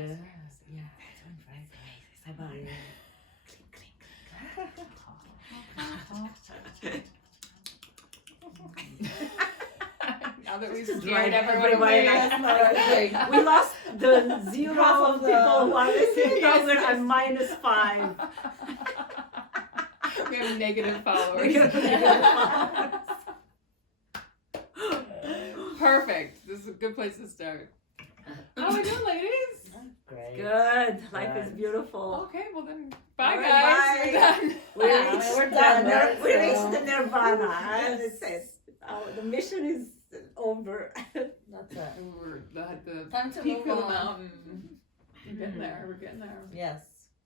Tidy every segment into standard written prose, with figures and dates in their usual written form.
good. Yeah, doing fries. How about you? Now that we Just scared drive everyone away. We lost the zero Half of of the- people who are listening. Yes, Now we're yes. at -5. We have negative followers. Perfect. This is a good place to start. How are we doing, ladies? Great. Good. Life is Good. beautiful. Okay, well then, bye All guys. right, We're bye. done. We Yeah, reached we're the done, nir- right? we So- reached the nirvana. And Yes. it says the mission is over. That's it. We're at the Time to peak move of the on. mountain. We're getting there. We're getting there. Yes.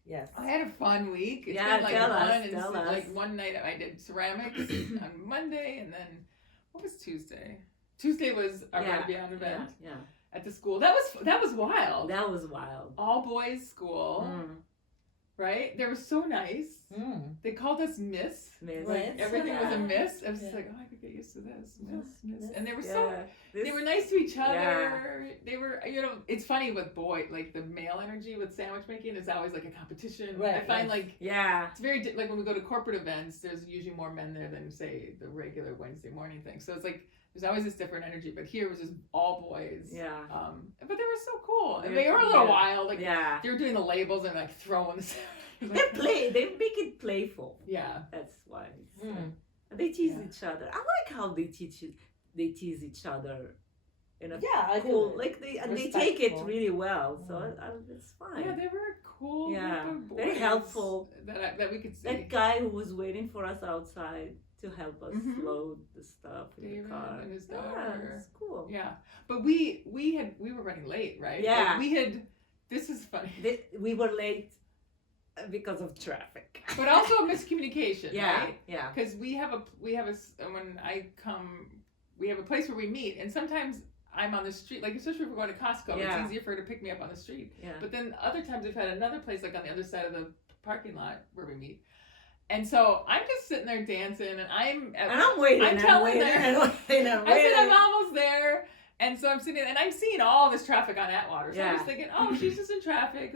Yes. I had a fun week. It's Yeah, been like tell us, fun. And tell us. like one night I did ceramics on Monday, and then what was Tuesday? Tuesday was our Red Beyond event Yeah. at the school. That was wild. That was wild. All boys school, Mm. right? They were so nice. Mm. They called us Miss. Miss. Right. Everything was a Yeah. miss. I was just Yeah. like, oh, I could get used to this, Miss. Miss. And they were Yeah. they were nice to each other. They were, it's funny with like the male energy with sandwich making is always like a competition. Right, I find right. like Yeah. it's very like when we go to corporate events, there's usually more men there than say the regular Wednesday morning thing. So it's like there's always this different energy. But here it was just all boys. Yeah. But they were so cool, and They're- they were a little yeah. wild. Like Yeah. they were doing the labels and like throwing the. They make it playful. Yeah. That's why. It's, Mm. they tease Yeah. each other. I like how they tease each other in a Yeah, I cool, do. like they take it Respectful. really well. So Mm. it's fine. Yeah, they were a cool Yeah, group of boys very helpful. that we could see. That guy who was waiting for us outside to help us Mhm. load the stuff in David the car. and his Yeah, daughter. it's cool. Yeah, but we were running late, right? Yeah. Like, we had. This is funny, We were late because of traffic. but also a miscommunication, Yeah, right? yeah. Because we have when I come, we have a place where we meet, and sometimes I'm on the street, like especially if we're going to Costco, Yeah. it's easier for her to pick me up on the street. Yeah. But then other times we've had another place like on the other side of the parking lot where we meet. And so I'm just sitting there dancing, and And I'm waiting. I'm telling waiting, them. and waiting, and I said I'm waiting. almost there, and so I'm sitting, and I'm seeing all this traffic on Atwater. So I'm Yeah. just thinking, oh, she's just in traffic.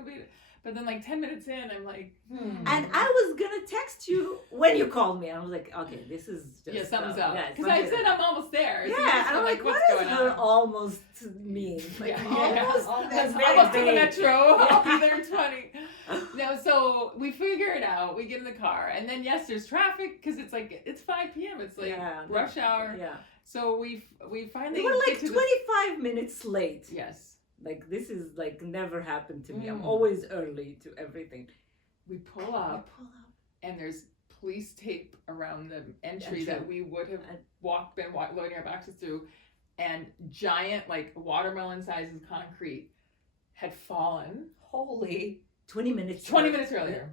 But then like 10 minutes in, I'm like, And I was gonna text you when you called me. I was like, okay, this is just yeah, something's up. yeah, Because I something said up. I'm almost there. So Yeah, I'm I'm like, what what's does going her on? almost mean? Like, Yeah, almost. yeah. That's I'm very Almost to the vague. metro. I'll be there in 20. No, so we figure it out. We get in the car, and then yes, there's traffic because it's 5 p.m. It's like Yeah, rush hour. Yeah, So we finally they were like get to 25 minutes late. Yes. Like this is like never happened to me. I'm Mm. always early to everything. We pull I up, pull up. and there's police tape around the entry Entry. that we would have been loading our boxes through, and giant like watermelon sizes concrete had fallen Holy. 20 minutes. 20 minutes earlier.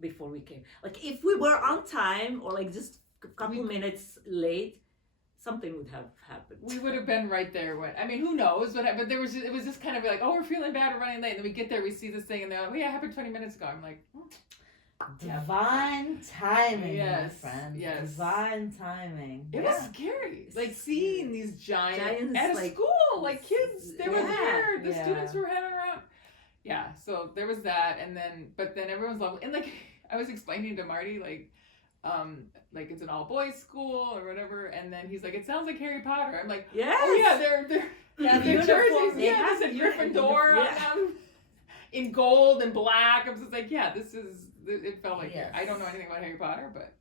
before we came. Like if we were on time or like just a couple minutes late, something would have happened. We would have been right there. Who knows? But it was just kind of like, oh, we're feeling bad, we're running late. And then we get there, we see this thing, and they're like, oh, yeah, it happened 20 minutes ago. I'm like, oh. Divine timing, Yes, my friend. yes. Divine timing. It was scary. Like seeing these giants Giants, at a like, school, like kids, they were yeah, there. The yeah. students were hanging around. Yeah, so there was that, and but then everyone's lovely. And like I was explaining to Marty, like it's an all boys school or whatever, and then he's like, it sounds like Harry Potter. I'm like, Yes. oh yeah, they're Yeah, their the jerseys, uniforms, they yeah, have there's a the Gryffindor on yeah. them in gold and black. I was just like, yeah, it felt like Yes. I don't know anything about Harry Potter, but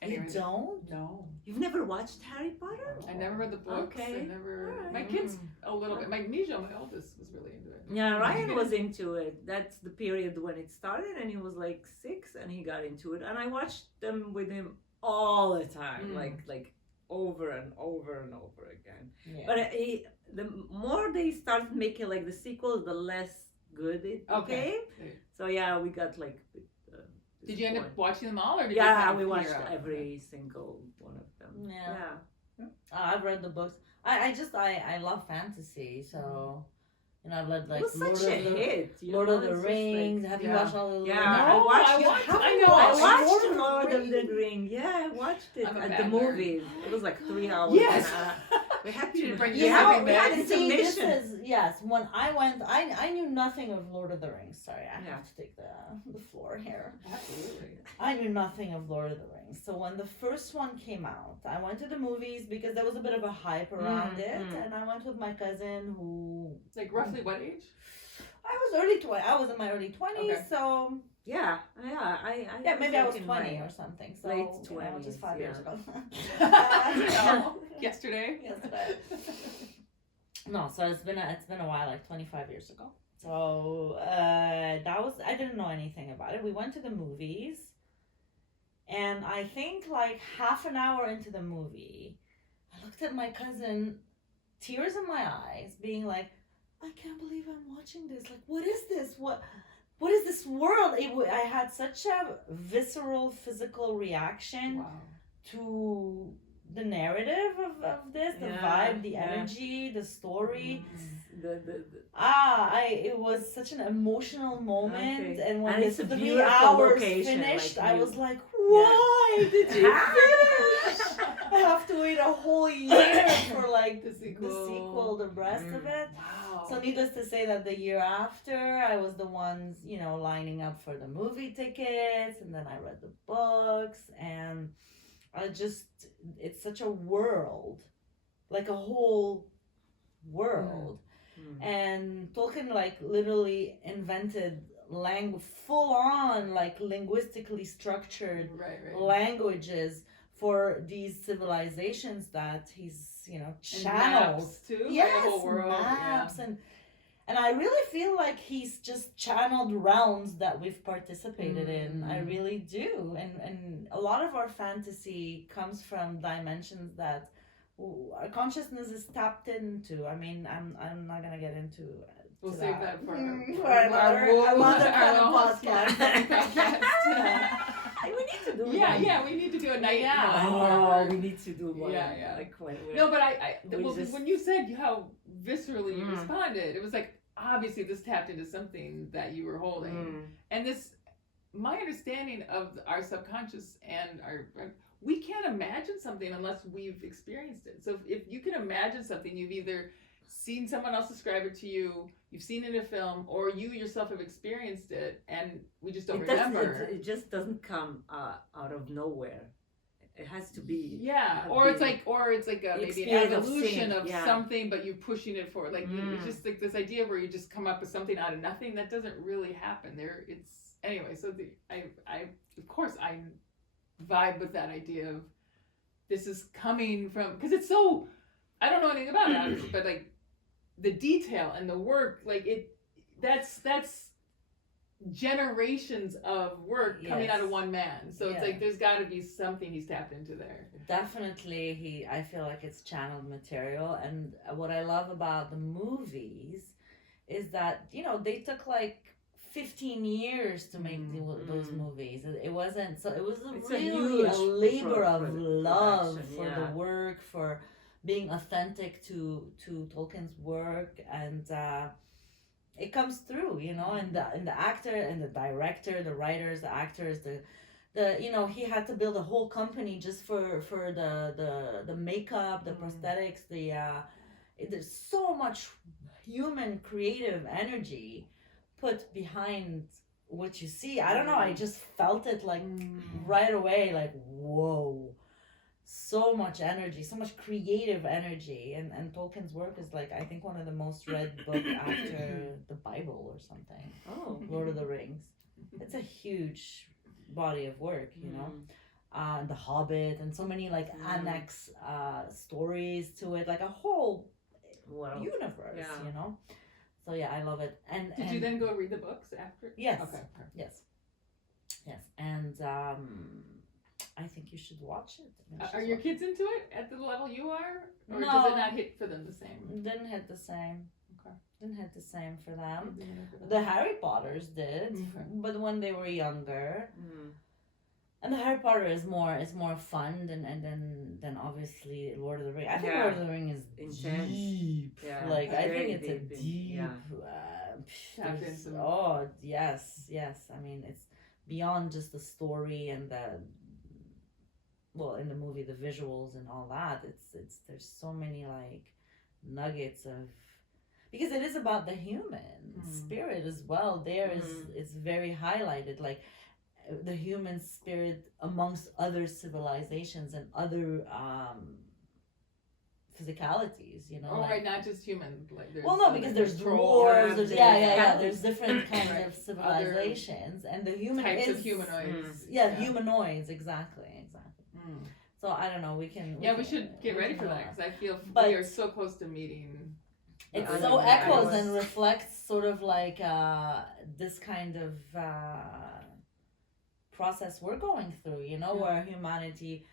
anyway. You don't? No. You've never watched Harry Potter? I never read the books. Okay. I never. Alright. My kids a little bit. My Mijo, my oldest, was really into it. Yeah, Did you Ryan get was into it. That's the period when it started, and he was like 6, and he got into it. And I watched them with him all the time, Mm. like over and over and over again. Yeah. But the more they started making like the sequels, the less good it Okay. became. So yeah, we got like. Did you end up watching them all, or did you Yeah, kind of we figure watched out? every single one of them. Yeah. I've read the books. I love fantasy, so I've read like It was such a hit. Lord of the Rings. Have you yeah. watched all the Yeah, No, I watched. I watched. haven't I know. I watched watched Lord of the Lord of the Rings. Rings. Yeah, I watched it I'm a at bad the nerd. movies. It was like 3 hours. Yes. And We had You to bring we your had- something we had back. See, this intermission. is yes. When I went, I knew nothing of Lord of the Rings. Sorry, I Yeah. have to take the floor here. Absolutely. I knew nothing of Lord of the Rings. So when the first one came out, I went to the movies because there was a bit of a hype around it, and I went with my cousin who Like roughly what age? I was early 20. I was in my early 20s, Okay. so Yeah. I yeah, maybe I was in 20 my or something. So late you know, just 20s, 5 years yeah. ago. No, yesterday. Yesterday. No, so it's been a while, like 25 years ago. So that was I didn't know anything about it. We went to the movies, and I think like half an hour into the movie, I looked at my cousin, tears in my eyes, being like, "I can't believe I'm watching this. Like, what is this? What is this world?" I had such a visceral, physical reaction Wow. to the narrative of this, the Yeah, vibe, the yeah. energy, the story. The It was such an emotional moment, Okay. and when And the it's a 3 beautiful hours location, finished, like I you- was like, "Why did you finish? I have to wait a whole year for like The sequel. the rest of it." Wow. So needless to say that the year after, I was the ones, lining up for the movie tickets, and then I read the books, and it's such a world, like a whole world. And Tolkien like literally invented full on like linguistically structured Right. languages for these civilizations that he's And channels. maps too. Yes, Like the whole world. maps and I really feel like he's just channeled realms that we've participated in. I really do, and a lot of our fantasy comes from dimensions that our consciousness is tapped into. I mean, I'm not gonna get into. We'll to save that for another kind of our podcast. We need to do one. Yeah, we need to do a night. Oh, we need to do one. Yeah. Like when No, but when you said how viscerally you responded, it was like obviously this tapped into something that you were holding, and this. My understanding of our subconscious and we can't imagine something unless we've experienced it. So if you can imagine something, you've either seen someone else describe it to you, you've seen it in a film, or you yourself have experienced it, and we just don't remember. It just doesn't come out of nowhere. It has to be. Yeah, or it's like maybe an experience of evolution seeing, of yeah. something, but you're pushing it forward. Like it's just like this idea where you just come up with something out of nothing that doesn't really happen. Anyway. So I of course I vibe with that idea of this is coming from, because it's so, I don't know anything about it obviously, but like the detail and the work, like that's generations of work coming out of one man. So it's like there's got to be something he's tapped into there. Definitely, I feel like it's channeled material, and what I love about the movies is that they took like 15 years to make those movies. It wasn't so. It was really a labor of love for the work, for being authentic to Tolkien's work, and it comes through, and the actor and the director, the writers, the actors, the he had to build a whole company just for the makeup, the prosthetics, there's so much human creative energy put behind what you see. I don't know, I just felt it like right away, like whoa, so much energy, so much creative energy, and Tolkien's work is like I think one of the most read book after the Bible or something. Lord of the Rings. It's a huge body of work, The Hobbit, and so many like annex stories to it, like a whole universe, So yeah, I love it. And did you then go read the books after? Yes. Okay. Yes. And I think you should watch it. Are your kids into it at the level you are, or No. does it not hit for them the same? Didn't hit the same. Okay. Didn't hit the same for them. The Harry Potters did, but when they were younger. And the Harry Potter is more fun than obviously Lord of the Rings. I think Lord of the Rings is intense. Deep. Yeah, like I think very it's a deep deep. Oh yes. I mean, it's beyond just the story and well, in the movie, the visuals and all that, it's there's so many like nuggets of, because it is about the human spirit as well. There is it's very highlighted, like the human spirit amongst other civilizations and other physicalities, you know. Oh, like, right, not just human. Like there's well, no, because there's trolls, dwarves, there's, yeah. there's different kinds Right. of civilizations, and the human types is of humanoids. humanoids, exactly. Mm. So I don't know. We can. Yeah, we should get ready for that, because I feel But- we are so close to meeting. It I so know, echoes I was- and reflects sort of like this kind of process we're going through, you know, where humanity,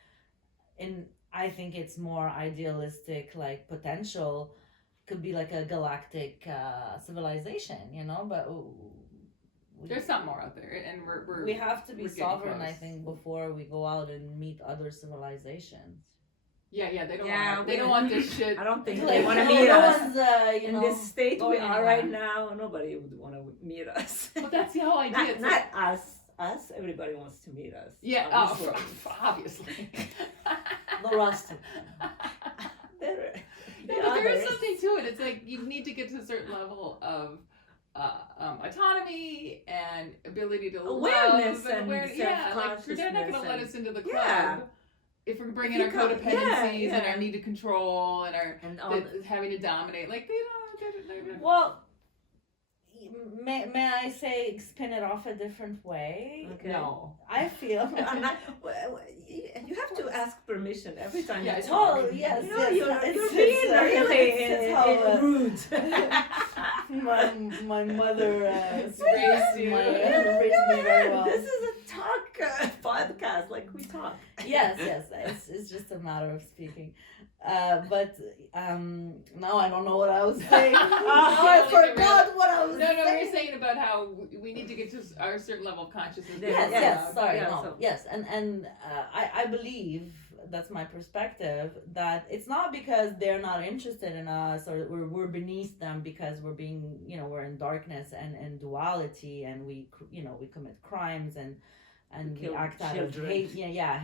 in I think it's more idealistic, like potential, could be like a galactic civilization, you know, but There's something more out there, and we're we have to be we're getting sovereign, I close. think, before we go out and meet other civilizations. yeah, they don't Yeah, want they don't want this shit. I don't think Like, they want to no meet us. one's, you In know, this state we going are anywhere. right now, nobody would want to meet us. But that's the whole idea. It's not us. Everybody wants to meet us. yeah, obviously. the rest of They're- No, the but there is others. something to it. It's like you need to get to a certain level of autonomy and ability to Awareness love and yeah, like they're not going to self-consciousness let and- us into the club Yeah. if we're bringing If our you come- codependencies yeah, and yeah. our need to control and our And all having to dominate. Like they don't. They're not. Well, may I say spin it off a different way? Okay. No. I feel. I'm not, you have to ask permission every time Yeah, you it's talk. well, yes, You know, yes, you're it's- being it's, really it's how, rude. my mother Raised you. raised me very well. This is a talk podcast, like we talk. Yes, it's just a matter of speaking. But now I don't know what I was saying. Now I forgot what I was No, saying. you're saying about how we need to get to our certain level of consciousness. Yes, Yeah, yes, sorry, yeah, no, so- yes, and I believe that's my perspective, that it's not because they're not interested in us or we're beneath them because we're being, you know, we're in darkness and duality, and we commit crimes and we Kill act out of children. hate,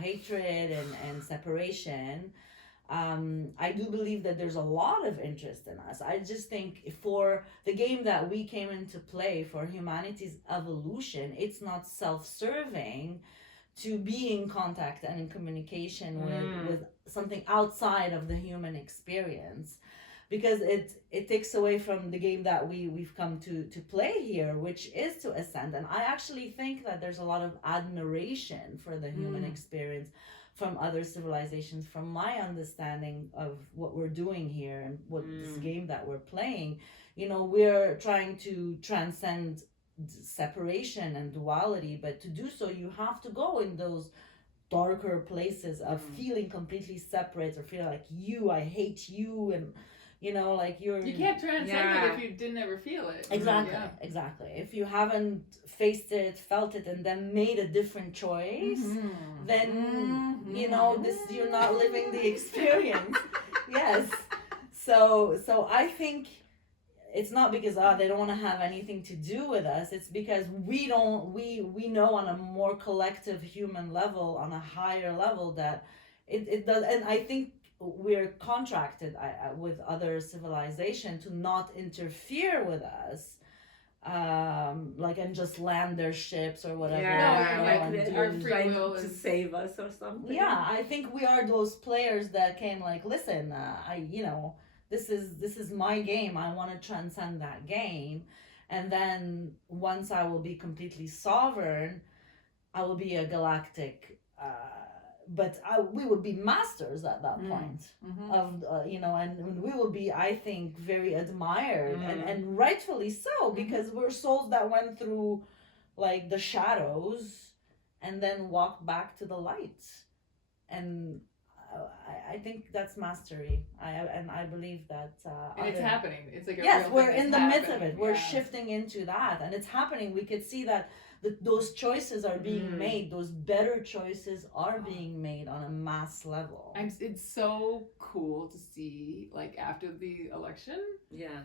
hatred and separation. I do believe that there's a lot of interest in us. I just think for the game that we came into play, for humanity's evolution, it's not self-serving to be in contact and in communication with something outside of the human experience, because it takes away from the game that we've come to play here, which is to ascend. And I actually think that there's a lot of admiration for the human experience from other civilizations, from my understanding of what we're doing here and what this game that we're playing. You know, we're trying to transcend separation and duality, but to do so you have to go in those darker places of feeling completely separate, or feel like I hate you, and you know, like you can't transcend Yeah. it if you didn't ever feel it. exactly Yeah. exactly if you haven't faced it, felt it, and then made a different choice, then you know, this, you're not living the experience. Yes, so I think it's not because they don't want to have anything to do with us. It's because we know on a more collective human level, on a higher level, that it does. And I think we're contracted with other civilization to not interfere with us, like, and just land their ships or whatever. Yeah, you know, like and they do- are free trying will to is- save us or something. yeah, I think we are those players that came like, listen, this is my game. I want to transcend that game, and then once I will be completely sovereign, I will be a galactic. But we would be masters at that point of and we will be, I think, very admired, and rightfully so, because we're souls that went through like the shadows and then walked back to the light, and I think that's mastery. I believe that. And it's happening. It's like a Yes, real we're thing in that's the midst of happening. it. We're Yeah. shifting into that, and it's happening. We could see that those choices are being made. Those better choices are being made on a mass level. It's so cool to see, like, after the election. Yeah.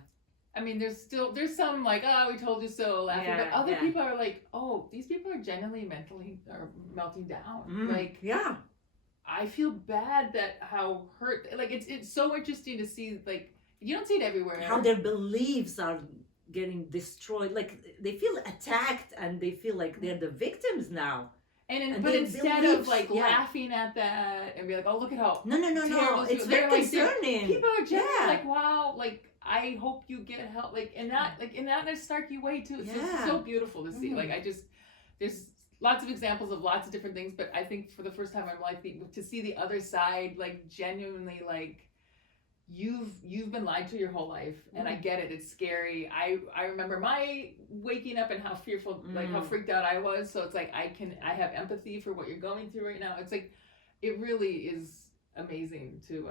I mean, there's some like, we told you so laughing, but Yeah, other yeah. people are like, oh, these people are genuinely mentally or melting down. Like, Yeah. I feel bad that how hurt, like it's so interesting to see, like you don't see it everywhere. How their beliefs are getting destroyed. Like they feel attacked and they feel like they're the victims now. And they instead believe, of like yeah. laughing at that and be like, oh, look at how No. terrible It's they're very like, they're- concerning. people are just Yeah. like, wow, like I hope you get help, like in that in a snarky way too. It's just Yeah. so beautiful to see. Mhm. Like there's lots of examples of lots of different things, but I think for the first time in my life, to see the other side, like genuinely, like you've been lied to your whole life, and I get it. It's scary. I remember my waking up and how fearful, like how freaked out I was. So it's like I have empathy for what you're going through right now. It's like it really is amazing to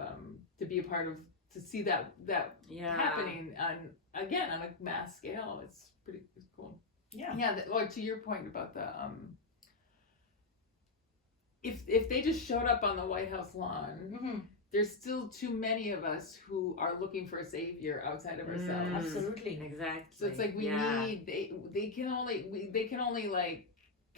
be a part of, to see that happening on a mass scale. It's cool. Yeah. Or to your point about the if they just showed up on the White House lawn, there's still too many of us who are looking for a savior outside of ourselves. Absolutely. Exactly. So it's like we need they can only like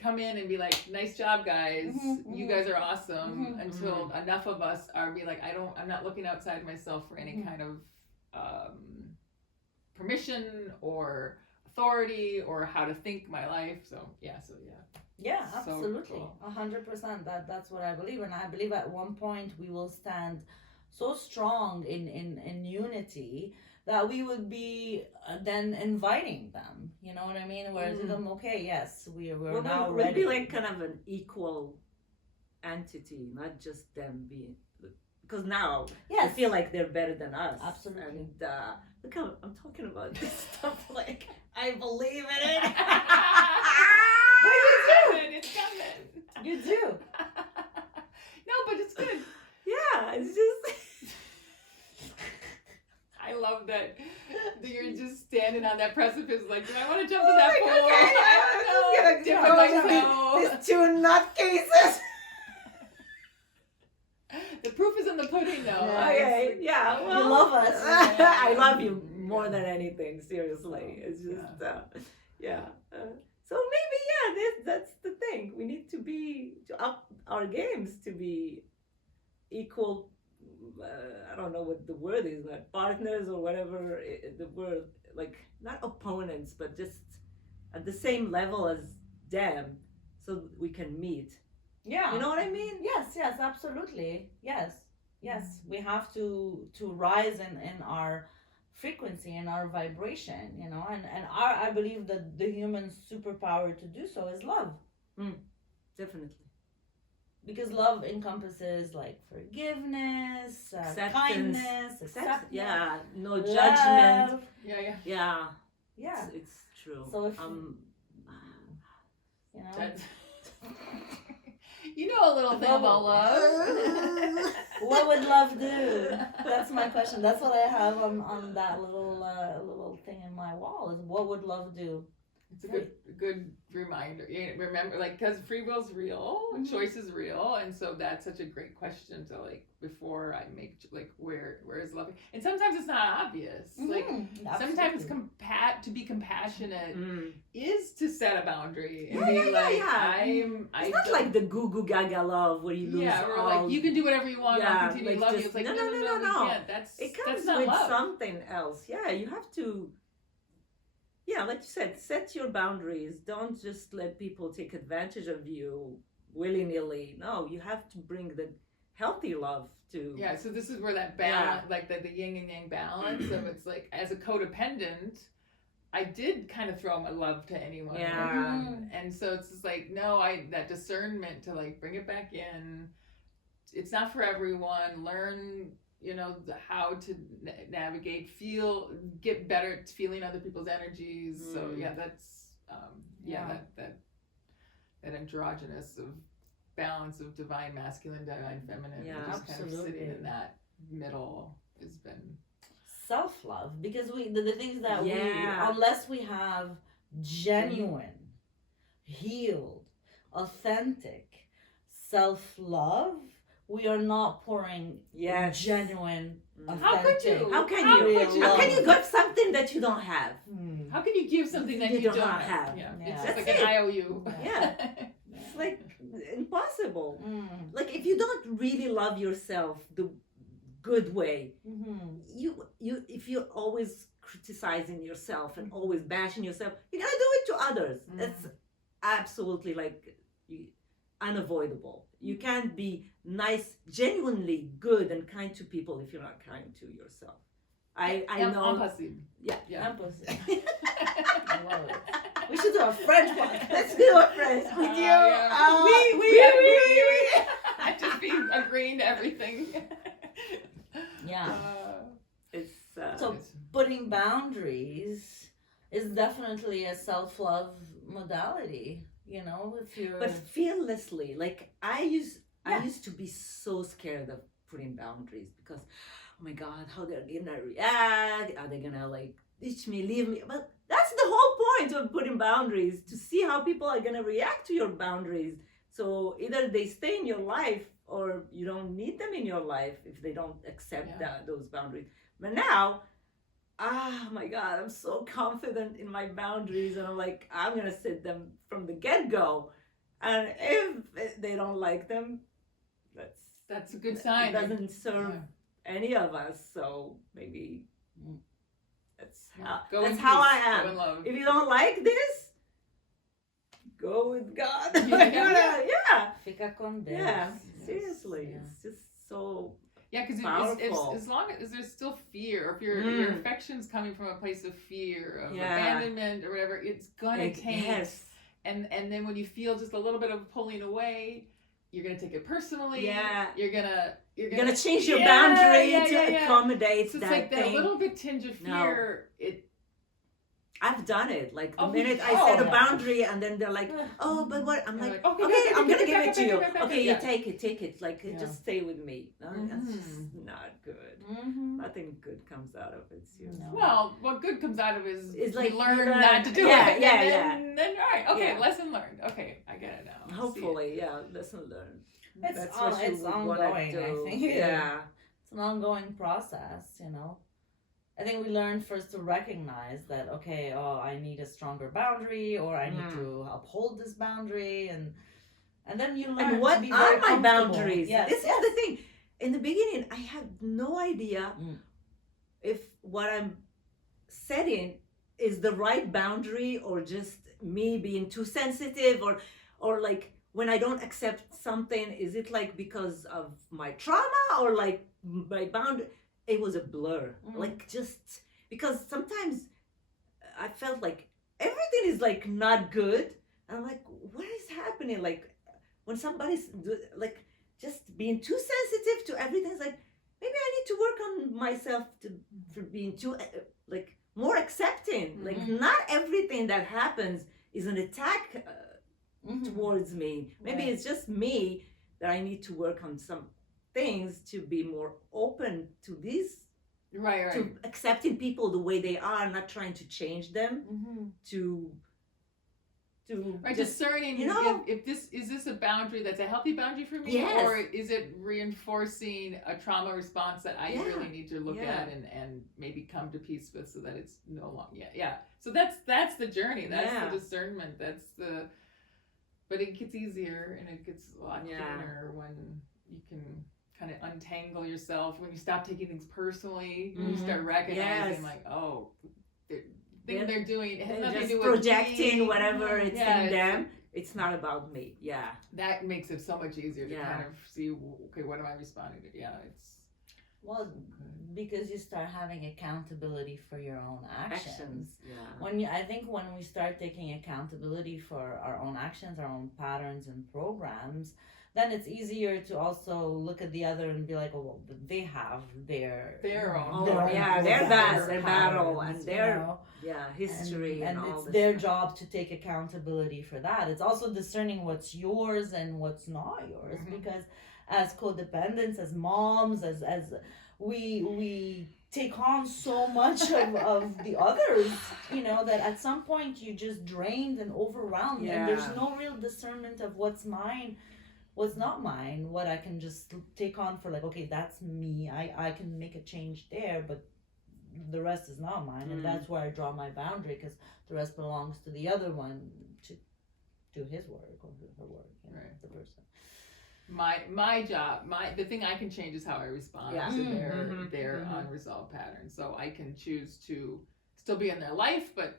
come in and be like, nice job guys, you guys are awesome, until enough of us are be like, I'm not looking outside myself for any kind of permission or authority or how to think my life. So yeah. Yeah, So absolutely, cool. 100%. That's what I believe, and I believe at one point we will stand so strong in unity that we would be then inviting them. You know what I mean? Whereas them, okay, yes, we're now we'll ready. be like kind of an equal entity, not just them being. Because now I feel like they're better than us. Absolutely. And look how I'm talking about this stuff like I believe in it. Well, you do. It's coming. You do. No, but it's good. Yeah, it's just. I love that you're just standing on that precipice, like, do I want to jump in that pool? Okay, I don't know. Dipping my toe. These two nutcases. The proof is in the pudding, though. Okay, yeah. Well, You love us. I love you more than anything. Seriously, it's just so maybe that's the thing. We need to up our games to be equal. I don't know what the word is, but partners or whatever the word, like not opponents, but just at the same level as them, so we can meet. Yeah. You know what I mean? Yes, absolutely. Yes. We have to rise in our frequency and our vibration, you know, and I believe that the human superpower to do so is love. Definitely. Because love encompasses like forgiveness, kindness, acceptance. Yeah, no love. judgment. Yeah. Yeah. It's true. So if you know, That's... You know a little thing about love. what would love do? That's my question. That's what I have on that little thing in my wall. Is what would love do? It's a good reminder. You remember, like, because free will's real, choice is real, and so that's such a great question to, like, before I make, like, where is love? And sometimes it's not obvious. Like, sometimes to be compassionate is to set a boundary and be like, It's not like the goo goo gaga love where you lose or all. like, you can do whatever you want, I'll continue to love you. just- It's like, no. you can't. It comes that's not with love. something else. Yeah, you have to. Yeah, like you said, set your boundaries. Don't just let people take advantage of you willy-nilly. No, you have to bring the healthy love to. Yeah, so this is where that balance, like the yin and yang balance of it's like, as a codependent, I did kind of throw my love to anyone. Yeah. And so it's just like, no, that discernment to like bring it back in. It's not for everyone. Learn, you know, how to navigate, get better at feeling other people's energies. So yeah, that's that androgynous of balance of divine masculine, divine feminine. Yeah, just kind of absolutely. sitting in that middle has been Self-love, because the things that we, Yeah. unless we have genuine, healed, authentic self-love, we are not pouring genuine, How could authentic. you? How can How you? could you? How can you give something that you don't have? How can you give something that you don't have? have? Yeah. Yeah. It's just That's like it. an IOU. Yeah. it's like impossible. Mm. Like if you don't really love yourself the good way, Mm-hmm. you if you're always criticizing yourself and always bashing yourself, you're gonna do it to others. It's absolutely like unavoidable. You can't be nice, genuinely good and kind to people if you're not kind to yourself. I know. Impossible. Yeah. Impossible. I love it. We should do a French one. Let's do a French with you. Yeah. We. I just be agreeing to everything. Yeah. It's So putting boundaries is definitely a self-love modality. You know, if you're. but fearlessly. Like I Yeah. used to be so scared of putting boundaries because, oh my God, how they're gonna react? Are they gonna like ditch me, leave me? But that's the whole point of putting boundaries, to see how people are gonna react to your boundaries. So either they stay in your life or you don't need them in your life if they don't accept those boundaries. But now, oh my God, I'm so confident in my boundaries, and I'm like, I'm gonna set them from the get-go. And if they don't like them, That's a good sign. It doesn't serve any of us. So maybe that's Go in how peace. I Go in am. love. If you don't like this, go with God. Yeah. Fica con Deus. Yeah, Yes. seriously, Yeah. it's just so. Yeah, because Powerful. as long as there's still fear, or if your affection's coming from a place of fear, of abandonment or whatever, it's gonna taint. Yes. And then when you feel just a little bit of pulling away, you're gonna take it personally. Yeah. You're gonna change your boundary to yeah. accommodate So it's that like that thing. little bit tinge of fear. I've done it. Like the Oh, minute I oh, set a yeah. boundary, and then they're like, "Oh, but what?" I'm You're like, like, "Okay, okay, I'm gonna give back it up, to you. back up, Okay, yeah. you take it. Like Yeah. just stay with me." No, that's Mhm. just not good. Mm-hmm. Nothing good comes out of it. Seriously. No. Well, what good comes out of it is It's we like learn you learn- not to do yeah, it. yeah, and then all right, okay, Yeah. lesson learned. Okay, I get it now. I see it. Hopefully, yeah. Lesson learned. It's That's what you it's would wanna ongoing. I do. think. Yeah. It's an ongoing process. You know. I think we learn first to recognize that, okay, oh, I need a stronger boundary, or I need to uphold this boundary, and then you learn And what to be are very my comfortable. boundaries? Yes, This yes. is the thing. In the beginning, I had no idea if what I'm setting is the right boundary, or just me being too sensitive, or like when I don't accept something, is it like because of my trauma, or like my boundary? It was a blur. Like just because sometimes I felt like everything is like not good, and I'm like, what is happening? Like when somebody's like just being too sensitive to everything, it's like maybe I need to work on myself for being too like more accepting. Like not everything that happens is an attack towards me. Maybe it's just me that I need to work on some things to be more open to these, Right. to accepting people the way they are, not trying to change them, to Right, just, discerning, you know, if this is a boundary that's a healthy boundary for me, Yes. or is it reinforcing a trauma response that I really need to look at and maybe come to peace with, so that it's no longer So that's the journey. That's the discernment. But it gets easier, and it gets a lot cleaner when you can kind of untangle yourself, when you stop taking things personally, when you start recognizing like, oh, thing they're doing, it has nothing to do with projecting me. whatever it's in them. It's not about me. Yeah. That makes it so much easier to kind of see, okay, what am I responding to? Yeah, it's well, because you start having accountability for your own actions. Yeah. I think when we start taking accountability for our own actions, our own patterns and programs, then it's easier to also look at the other and be like, oh, well, they have their own. Their patterns, battle and their you know? history and all it's this their stuff. job to take accountability for that. It's also discerning what's yours and what's not yours, because as codependents, as moms, as we take on so much of the others, you know, that at some point you just drained and overwhelmed, and there's no real discernment of what's mine, what's not mine, what I can just take on for like, okay, that's me, I can make a change there, but the rest is not mine. And that's where I draw my boundary, because the rest belongs to the other one do his work or her work, Right. the person. My job, the thing I can change is how I respond Yeah. to Mhm. their Mhm. unresolved patterns. So I can choose to still be in their life, but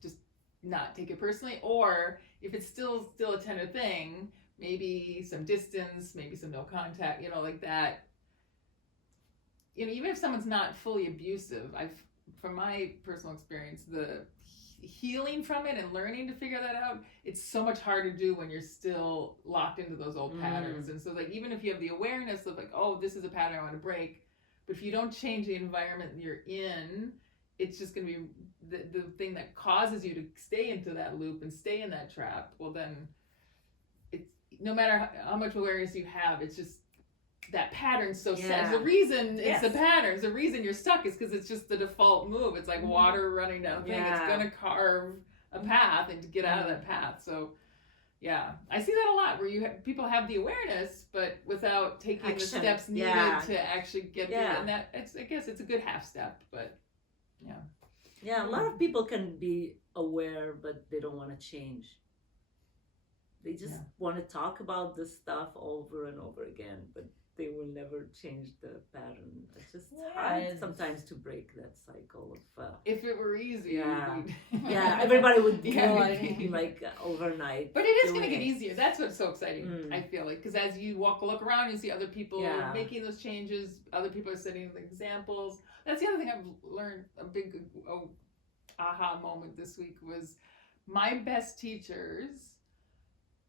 just not take it personally. Or if it's still a tender thing, maybe some distance, maybe some no contact, like that. Even if someone's not fully abusive, from my personal experience, the healing from it and learning to figure that out, it's so much harder to do when you're still locked into those old patterns. And so, like, even if you have the awareness of, like, oh, this is a pattern I want to break, but if you don't change the environment you're in, it's just going to be the thing that causes you to stay into that loop and stay in that trap. Well, then it's no matter how much awareness you have, it's just that pattern's so sad. The reason it's the patterns, the reason you're stuck is because it's just the default move. It's like water running down a thing. It's gonna carve a path and to get out of that path. So yeah, I see that a lot where people have the awareness, but without taking the steps needed to actually get through it. And that I guess it's a good half step, but yeah, a lot of people can be aware, but they don't want to change. They just want to talk about this stuff over and over again, but they will never change the pattern. It's just hard sometimes to break that cycle of. If it were easy, everybody would do it like overnight. But it is going to get easier. That's what's so exciting. I feel like because as you look around, you see other people making those changes. Other people are setting examples. That's the other thing I've learned. A big aha moment this week was my best teachers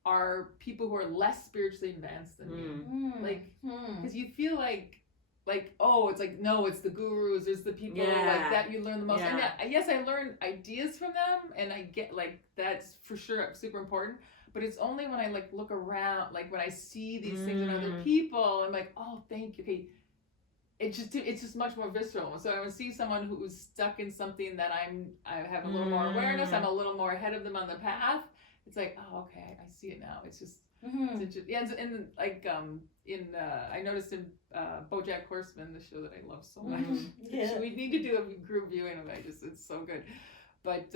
are people who are less spiritually advanced than me. Because you feel like oh, it's like, no, it's the gurus, there's the people like that you learn the most. And yes, I learn ideas from them, and I get that's for sure super important. But it's only when I look around, when I see these things in other people, I'm like, oh, thank you. Okay, it's just much more visceral. So I would see someone who's stuck in something that I have a little more awareness. I'm a little more ahead of them on the path. It's like, oh, okay, I see it now. It's just, I noticed in BoJack Horseman, the show that I love so much. We need to do a group viewing of it. It's so good. But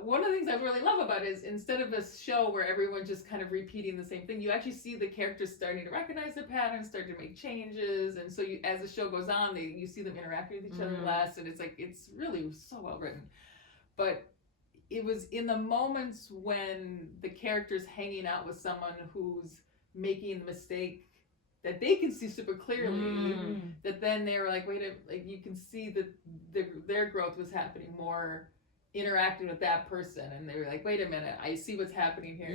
one of the things I really love about it is instead of a show where everyone's just kind of repeating the same thing, you actually see the characters starting to recognize their patterns, start to make changes, and so as the show goes on, you see them interacting with each other less, and it's really so well written. But it was in the moments when the character's hanging out with someone who's making the mistake that they can see super clearly, that then they were like, wait, you can see that their growth was happening more interacting with that person, and they were like, wait a minute, I see what's happening here.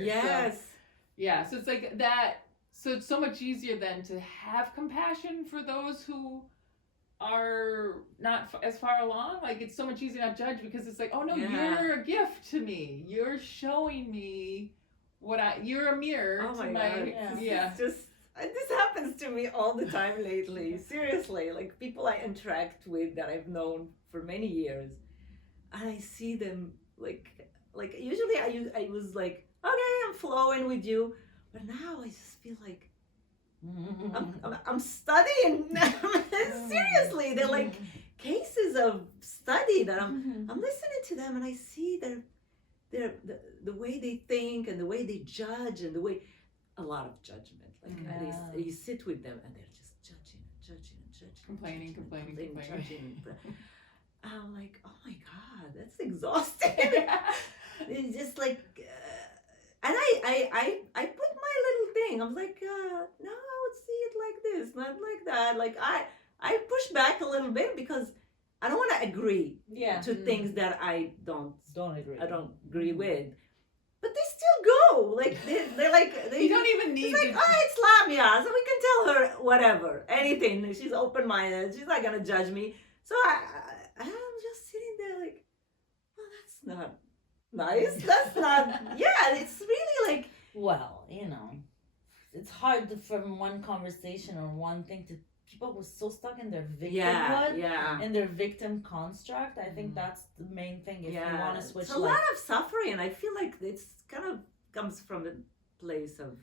So it's like that. So it's so much easier then to have compassion for those who are not as far along. It's so much easier not judge, because it's like, oh no, you're a gift to me. You're showing me you're a mirror to my this happens to me all the time lately. Seriously, people I interact with that I've known for many years, and I see them usually I was like, okay, I'm flowing with you, but now I just feel like I'm studying. Seriously, they're cases of study that I'm listening to them, and I see the way they think and the way they judge and the way a lot of judgment. You sit with them and they're just judging, complaining. Judging. I'm like, oh my God, that's exhausting. It's just and I put my little thing. I'm like, no, I would see it like this, not like that. I push back a little bit because I don't want to agree to things that I don't agree with. But they still go. They you don't even need to. It's Lamia, so we can tell her whatever, anything. She's open-minded. She's not gonna judge me. So I'm just sitting there like, well, that's not nice. That's not. It's really well, it's hard from one conversation or one thing to people who are so stuck in their victimhood, in their victim construct. I think that's the main thing. If you want to switch, it's a lot of suffering, and I feel like it's kind of comes from a place of.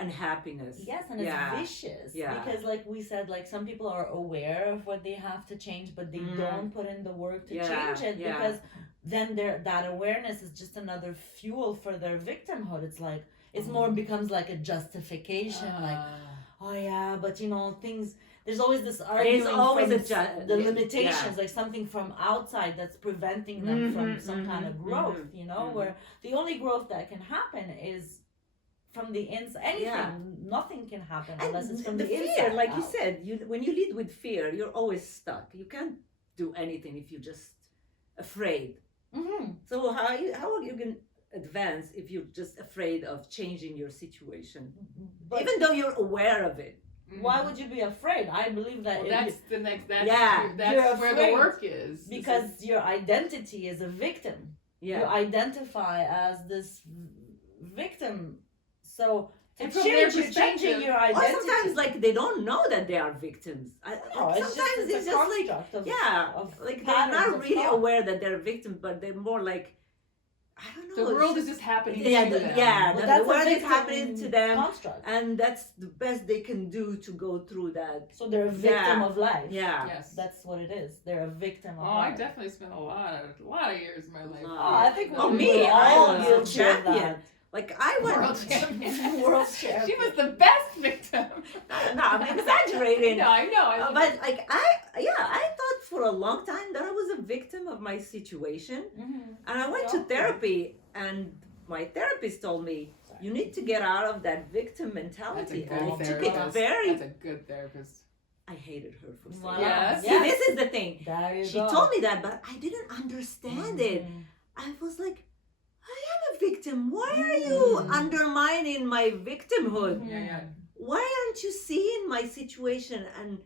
unhappiness. Yes, and it's Yeah. vicious. Yeah. Because like we said, like some people are aware of what they have to change, but they don't put in the work to change it because then that awareness is just another fuel for their victimhood. It's like it's more becomes like a justification, like, oh yeah, but you know, things there's always this arguing always from the limitations, like something from outside that's preventing them from some kind of growth, you know, where the only growth that can happen is from the inside. Anything, nothing can happen unless it's from the fear, inside. like you said, when you lead with fear, you're always stuck. You can't do anything if you're just afraid. So how are you going to advance if you're just afraid of changing your situation, even though you're aware of it? Why would you be afraid? I believe that that's the next. That's you're where the work is. Because your identity is a victim. Yeah. You identify as this victim. So and from their perspective, changing your identity. Or sometimes like they don't know that they are victims. Sometimes it's just like like they're not really aware that they're victims, but they're more like, I don't know. The world is just happening to them. The world is happening to them, construct. and that's the best they can do to go through that. So they're a victim of life. Yeah. Yes. That's what it is. They're a victim of life. I definitely spent a lot of years in my life. I think me, I was a champion. Like I went world champion. World champion. She was the best victim. No, I'm exaggerating. No, I know. But like I thought for a long time that I was a victim of my situation, and I went to therapy, and my therapist told me you need to get out of that victim mentality. That's a good therapist. That's a good therapist. I hated her for saying that. See, this is the thing. She go. told me that, but I didn't understand it. I was like, I am a victim. Why are you undermining my victimhood? Why aren't you seeing my situation? And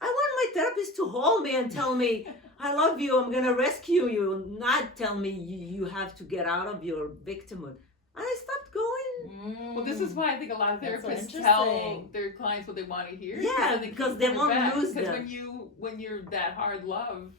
I want my therapist to hold me and tell me, I love you, I'm going to rescue you, not tell me you have to get out of your victimhood. And I stopped going. Well, this is why I think a lot of therapists tell their clients what they want to hear. Yeah, because they won't lose them. Because when you're that hard love,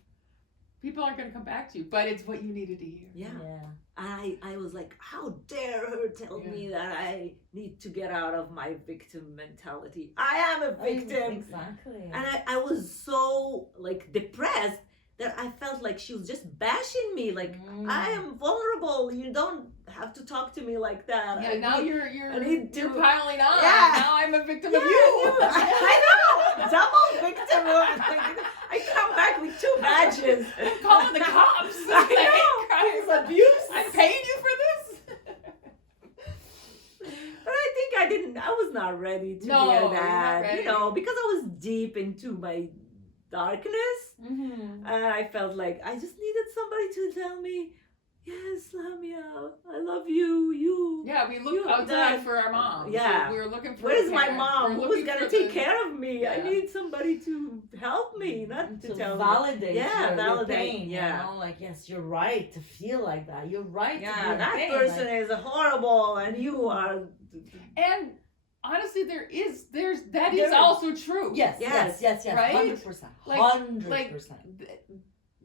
people aren't going to come back to you, but it's what you needed to hear. Yeah. I was like, how dare her tell me that I need to get out of my victim mentality. I am a victim. Exactly. And I was so like depressed that I felt like she was just bashing me. Like, I am vulnerable. You don't have to talk to me like that. Yeah, now you're piling on. Yeah. Now I'm a victim of you. I know. Double victimhood. I come back with 2 badges. I'm calling the cops. I know. This is abuse. I'm paying you for this. But I think I was not ready to hear that. You know, because I was deep into my darkness. And I felt like I just needed somebody to tell me, yes, Lamia, I love you. Yeah, we looked outside for our mom. Yeah. So we were looking for Where's my mom? Who's going to take care of me? Yeah. I need somebody to help me, not to tell validate me. Yeah, validate. Your pain, you know? Like, yes, you're right to feel like that. You're right to be in that pain. person is horrible and you are... And honestly, that is also true. Yes. Right? 100%. Like, 100%.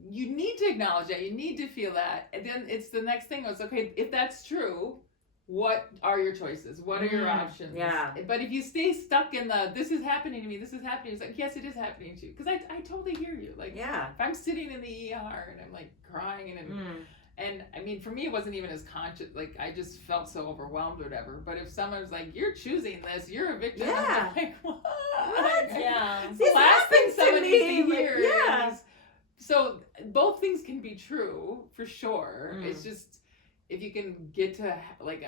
You need to acknowledge that. You need to feel that. And then it's the next thing was, okay, if that's true, what are your choices? What are your options? Yeah. But if you stay stuck in this is happening to me, this is happening, it's like, yes, it is happening to you. Because I totally hear you. Like, if I'm sitting in the ER and I'm like crying and I mean, for me, it wasn't even as conscious. Like, I just felt so overwhelmed or whatever. But if someone's like, you're choosing this, you're a victim. I'm like, what? Yeah. It's the last thing someone needs to hear. Yeah. So both things can be true, for sure. It's just, if you can get to, like,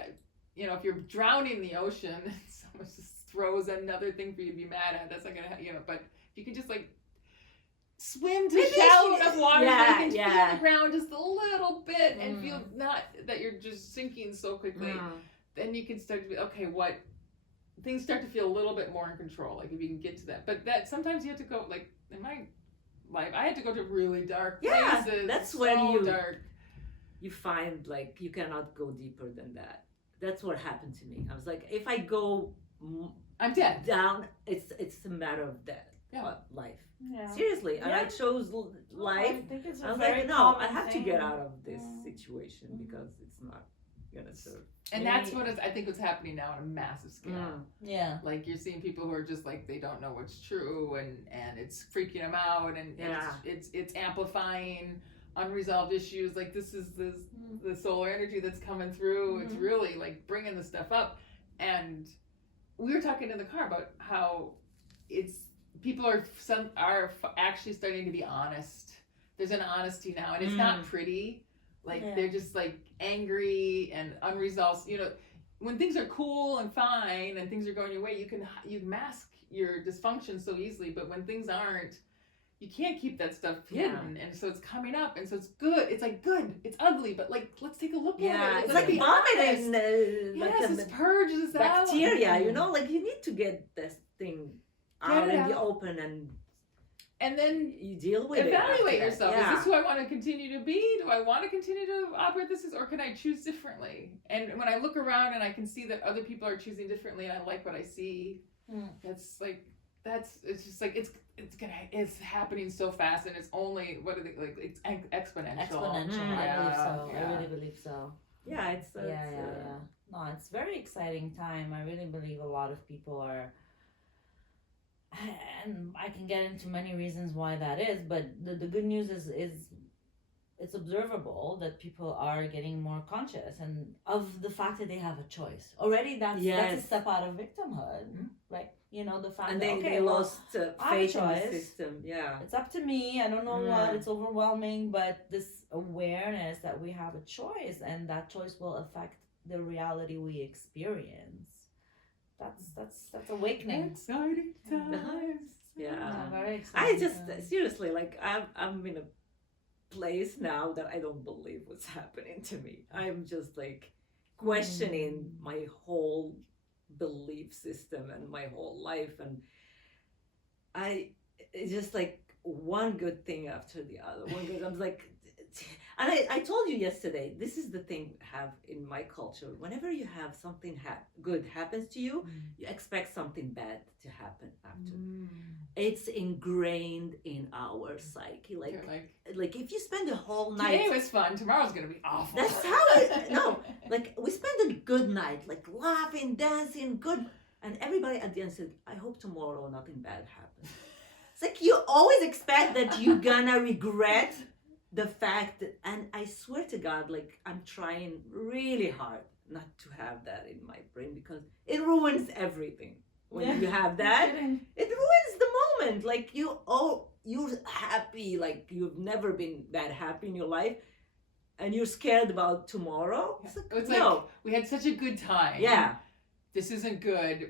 if you're drowning in the ocean, and someone just throws another thing for you to be mad at, that's not going to, but if you can just, like, swim to shallow enough water so you can feel the ground just a little bit and feel not that you're just sinking so quickly, then you can start to be, okay, things start to feel a little bit more in control, like if you can get to that. But that sometimes you have to go, like, in my life, I had to go to really dark places. That's so when dark. You find like you cannot go deeper than that. That's what happened to me. I was like, if I go I'm dead down, it's a matter of death. Life. Yeah. Seriously. And I chose life. I think it's I was very like, no, I have to thing. get out of this situation because it's not gonna serve. And that's what I think what's happening now on a massive scale. Yeah. Like you're seeing people who are just like they don't know what's true, and it's freaking them out, and it's amplifying unresolved issues. Like this is the solar energy that's coming through. It's really like bringing the stuff up. And we were talking in the car about how people are actually starting to be honest. There's an honesty now, and it's not pretty. Like they're just like angry and unresolved. You know, when things are cool and fine and things are going your way, you mask your dysfunction so easily. But when things aren't, you can't keep that stuff hidden, and so it's coming up, and so it's good. It's like good. It's ugly, but like let's take a look at it. It's like vomiting. Let's purge this bacteria. out. You know, like you need to get this thing out in the open, and then you deal with evaluate it. Yourself. Is this who I want to continue to be? Do I want to continue to operate this, or can I choose differently? And when I look around and I can see that other people are choosing differently, and I like what I see, it's just like it's happening so fast, and it's only it's exponential. Exponential. I believe so. I really believe so. Yeah, it's No, it's very exciting time. I really believe a lot of people are. And I can get into many reasons why that is, but the good news is it's observable that people are getting more conscious and of the fact that they have a choice. Already that's a step out of victimhood. Like, you know, the fact and that they lost faith in the system. Yeah. It's up to me. I don't know what. It's overwhelming, but this awareness that we have a choice and that choice will affect the reality we experience. That's awakening. Exciting times. Yeah, very exciting. I just seriously I'm in a place now that I don't believe what's happening to me. I'm just like questioning my whole belief system and my whole life, and it's just like one good thing after the other. I'm like. And I told you yesterday, this is the thing I have in my culture. Whenever you have something good happens to you, you expect something bad to happen after. It's ingrained in our psyche. Like if you spend the whole night. Today was fun. Tomorrow's gonna be awful. That's how like we spend a good night, like laughing, dancing, good, and everybody at the end said, "I hope tomorrow nothing bad happens." It's like you always expect that you're gonna regret. The fact that, and I swear to God, like I'm trying really hard not to have that in my brain because it ruins everything. When you have that, it ruins the moment. Like you're happy, like you've never been that happy in your life, and you're scared about tomorrow. It's like we had such a good time. Yeah. This isn't good.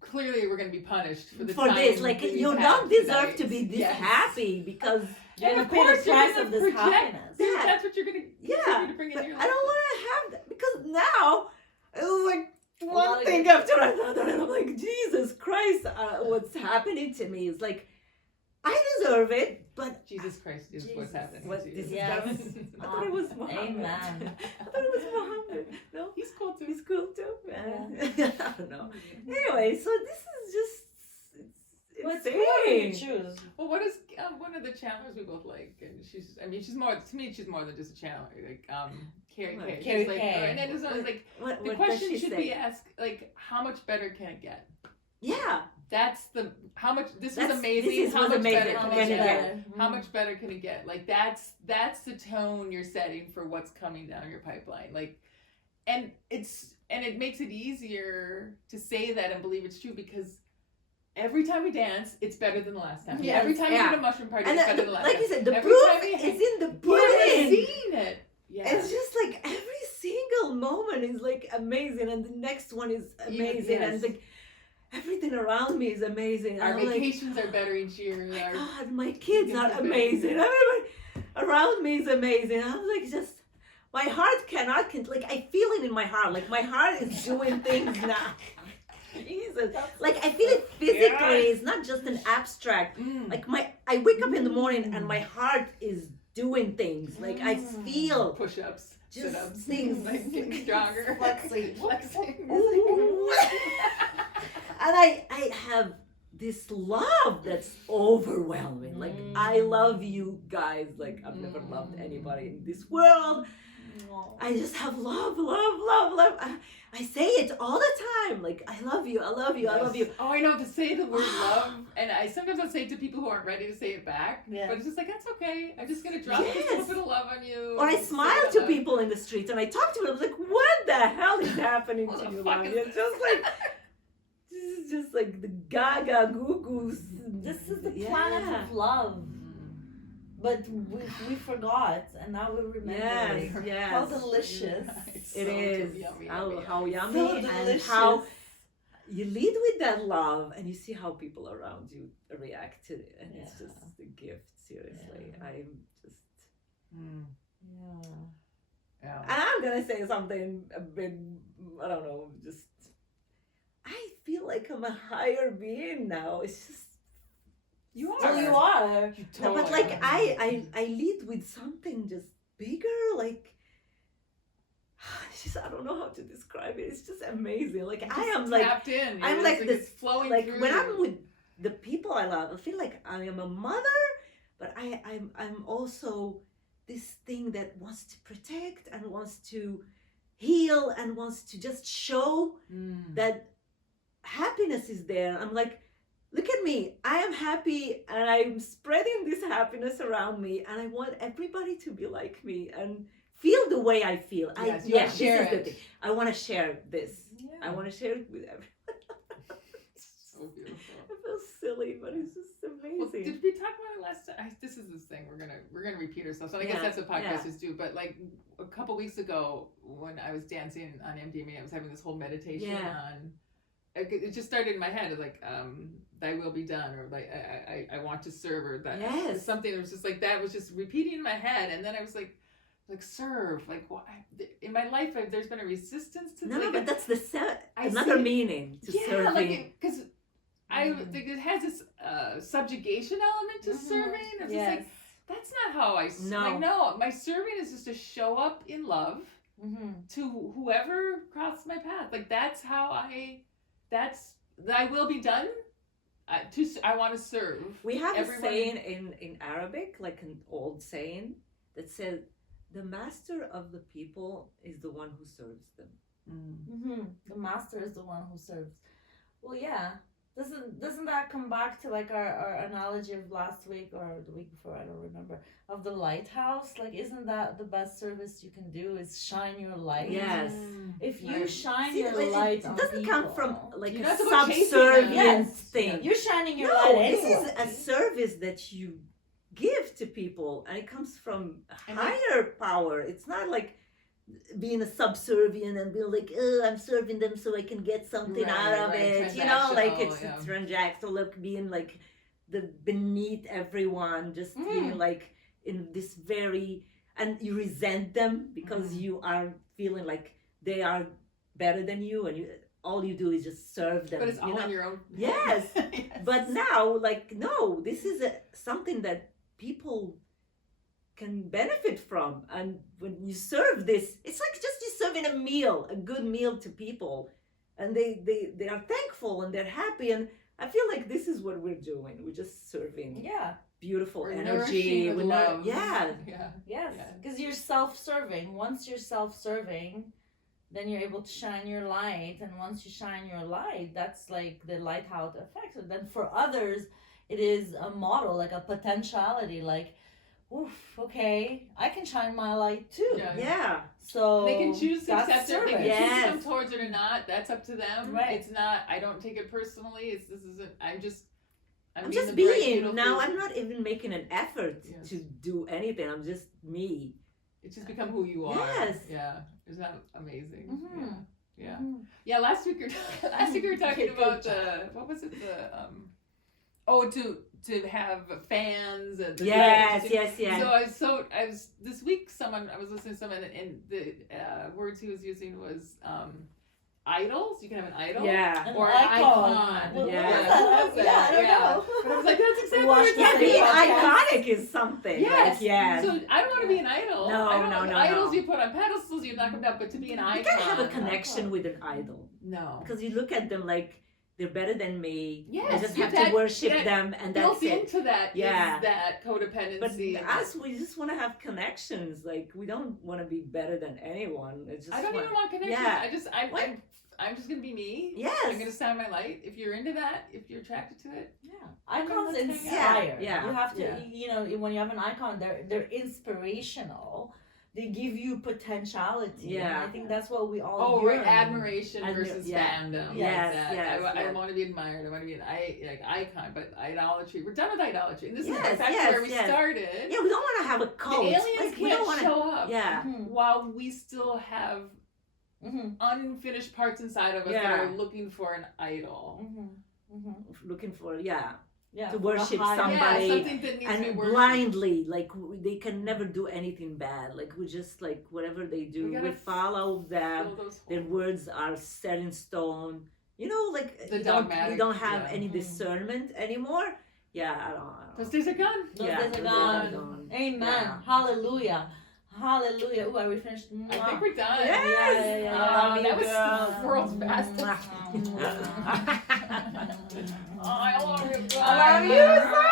Clearly, we're going to be punished for the for time this. Like you don't deserve to be this happy because. And of course, you're going to project that. That's what you're going to continue to bring into your life. I don't want to have that because now it was like one thing after another, and I'm like, Jesus Christ, what's happening to me is like, I deserve it, but Jesus Christ is what's happening to you. Yes. I thought it was Muhammad. Amen. I thought it was Muhammad. No, he's cool too. He's cool too. Yeah. I don't know. Anyway, so this is just. What's you choose? Well, what is one of the channelers we both like? And she's more to me. She's more than just a channeler. Like Carrie K. Carrie like, K. And then it's always like the what question should be asked like, how much better can it get? Yeah. That's how much. This was amazing. How much better can it get? How much better can it get? Like that's the tone you're setting for what's coming down your pipeline. Like, and it makes it easier to say that and believe it's true because. Every time we dance, it's better than the last time. Yes. Every time we do a mushroom party, it's better than the last time. Like you said, the proof is in the pudding. Seeing it. Yeah. It's just like every single moment is like amazing, and the next one is amazing, and like everything around me is amazing. Our vacations are better each year. God, my kids are amazing. Everybody around me is amazing. I'm like just. My heart cannot, like I feel it in my heart. Like my heart is doing things now. Jesus, like I feel it physically. It's not just an abstract. Like I wake up in the morning and my heart is doing things. Like I feel push-ups, just sit-ups, things like getting stronger, flexing. And I have this love that's overwhelming. Like I love you guys. Like I've never loved anybody in this world. I just have love, love, love, love. I say it all the time. Like, I love you, I love you, I love you. Oh, I know to say the word love, and I sometimes I'll say it to people who aren't ready to say it back. Yeah. But it's just like that's okay. I'm just gonna drop just a little bit of love on you. Or I and say smile I to love you. people in the streets and I talk to them. I'm like, what the hell is happening What to the you, fuck Lonnie? is It's just like, this is just like the gaga goo goos. This is the planet of love. But we forgot, and now we remember. Yes, yes. How delicious. It is. Yummy, How yummy So and delicious. how you lead with that love and you see how people around you react to it. And it's Yeah. just a gift, seriously. Yeah. I'm just... Yeah. Yeah. And I'm going to say something a bit, I don't know, just... I feel like I'm a higher being now. It's just... You are. Well, you are. You No, totally but like are. I lead with something just bigger, like it's just I don't know how to describe it. It's just amazing. Like I am like tapped in. I'm You're like just, this it's flowing like through when you. I'm with the people I love, I feel like I am a mother, but I'm also this thing that wants to protect and wants to heal and wants to just show that happiness is there. I'm like, look at me, I am happy and I'm spreading this happiness around me and I want everybody to be like me and feel the way I feel. Yes, you wanna share this is the it. thing. I want to share this. Yeah. I want to share it with everyone. So beautiful. I feel silly, but it's just Well, amazing. did we talk about it last time? This is this thing we're gonna repeat ourselves. And I guess Yeah, that's what podcasters do. But like a couple weeks ago, when I was dancing on MDMA, I was having this whole meditation on. It just started in my head, like "Thy will be done," or like I want to serve, or that Yes. something that was just like that was just repeating in my head, and then I was like serve, like why? In my life, there's been a resistance to No, like no, but that's the I another see- meaning to serving. like because I think it has this subjugation element to serving. It's just like that's not how I No. my serving is just to show up in love to whoever crosses my path. Like that's how that's thy will be done. I want to serve. We have everyone. a saying in Arabic, like an old saying, that says, "The master of the people is the one who serves them." The master is the one who serves. Well, yeah. Doesn't that come back to like our analogy of last week or the week before, I don't remember, of the lighthouse? Like, isn't that the best service you can do is shine your light? Yes. If you Right. shine See, your it light on doesn't come people, from like You're a not supposed to chase them. subservient Yes. thing. you're shining your No, light this anyway. is a service that you give to people, and it comes from a And higher power. It's not like being a subservient and being like, "Oh, I'm serving them so I can get something out of Right, it." You know, like transactional, it's yeah. transactional, like being like the beneath everyone, just being like in this very, and you resent them because you are feeling like they are better than you, and you all you do is just serve them. But it's all you know? on your own. Yes. But now, like, no, this is something that people can benefit from. And when you serve this, it's like just you serving a meal, a good meal to people. And they are thankful and they're happy. And I feel like this is what we're doing. We're just serving Yeah. beautiful We're energy. nourishing with love. Yeah. Yeah. Yes, Yeah. because you're self-serving. Once you're self-serving, then you're able to shine your light, and once you shine your light, that's like the lighthouse effect. And then for others, it is a model, like a potentiality, like, oof, okay, I can shine my light too. Yeah. Yeah. So They can choose to that's accept it. They can service. choose to Yes. come towards it or not. That's up to them. Right. It's not. I don't take it personally. This isn't. I'm I'm being just the bright, being. beautiful- Now I'm not even making an effort Yes. to do anything. I'm just me. It's just become who you are. Yes. Yeah. Isn't that amazing? Mhm. Yeah. Yeah. Mhm. Yeah. Last week we were talking Good about job. what was it? To have fans and Yes. So I was this week. I was listening to someone, and the words he was using was idols. You can have an idol. Yeah. An Or an icon. icon. What Yeah. was that? What was Yeah, that? I don't Yeah. know. But I was like, that's exactly Watch what the we're Yeah, talking being about. iconic is something. Yes. Like, yes. So I don't want to be an idol. No, I don't no, want no, idols no. you put on pedestals, you knock them down. But to be an icon, You can have a connection with an idol No. because you look at them like they're better than me. Yes, I just you- have that- to worship that them, and Built that's it. into that Yeah. is that But codependency. us, we just want to have connections. Like, we don't want to be better than anyone. It's just I don't even want connections. Yeah. I'm just gonna be me. Yes. I'm gonna sound my light. If you're into that, if you're attracted to it, Yeah, icons let's hang out. inspire. Yeah, You have to, yeah. you know, when you have an icon, they're inspirational. They give you potentiality. Yeah. And I think that's what we all. oh, right, yearn. admiration Admi- versus yeah. fandom. Yes, Like that. yes, I yes. want to be admired. I want to be an icon, but idolatry. We're done with idolatry. And this is Yes, back yes, to where we yes. started. Yeah, we don't want to have a The cult. aliens Like, we don't can't want to. show up Yeah. Mhm. while we still have Mhm. unfinished parts inside of us Yeah. that are looking for an idol. Mhm. Mhm. Looking for, yeah. Yeah. To for a worship higher- somebody. Yeah, something that needs to be And worshipped. blindly, like, they can never do anything bad. Like, we just, like, whatever they do, We we, gotta follow them. Fill those Their holes. words are set in stone. You know, like, The we dogmatic, don't have yeah. any Mhm. discernment anymore. Yeah, I don't. Those days are gone. Those Yeah, days are those days are gone. gone. Amen. Yeah. Hallelujah. Hallelujah. Ooh, are we finished? I think we're done. Yes! Yeah. I love you, that was girl. the world's fastest. Mwah. Oh, I love you. I love you so